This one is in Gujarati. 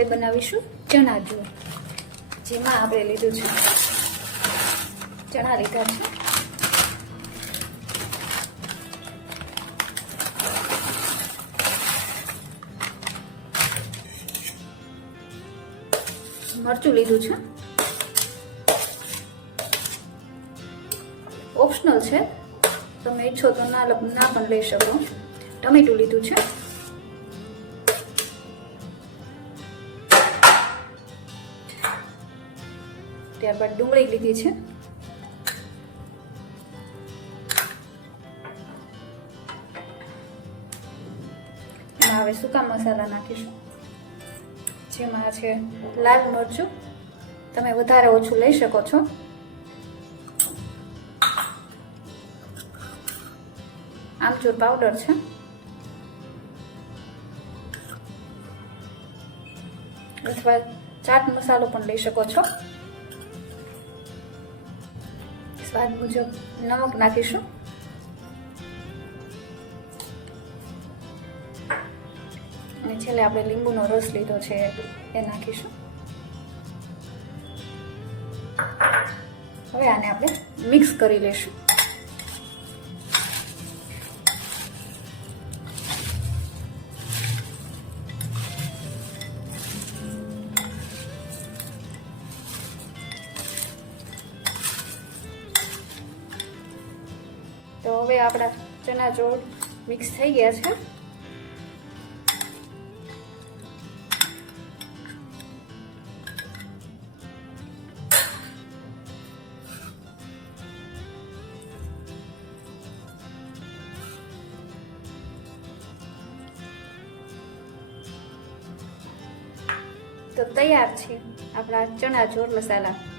આપણે બનાવીશું ચણા જોર, જેમાં આપણે લીધું છે ચણા લીધા છે, મરચું લીધું છે, ઓપ્શનલ છે, તમે ઈચ્છો તો ના પણ લઈ શકો. ટમેટું લીધું છે, ત્યારબાદ ડુંગળી લીધી છે, એમાં હવે સૂકા મસાલા નાખીશું, જેમાં છે લાલ મરચું, તમે વધારે ઓછું લઈ શકો છો, આમચૂર પાવડર છે, અથવા ચાટ મસાલો પણ લઈ શકો છો, સ્વાદ મુજબ નમક નાખીશું, અને છેલ્લે આપણે લીંબુનો રસ લીધો છે એ નાખીશું. હવે આને આપણે મિક્સ કરી લઈશું. તો હવે આપણા ચણા ચોળ મિક્સ થઈ ગયા છે. તો તૈયાર છે આપણા ચણા ચોળ મસાલા.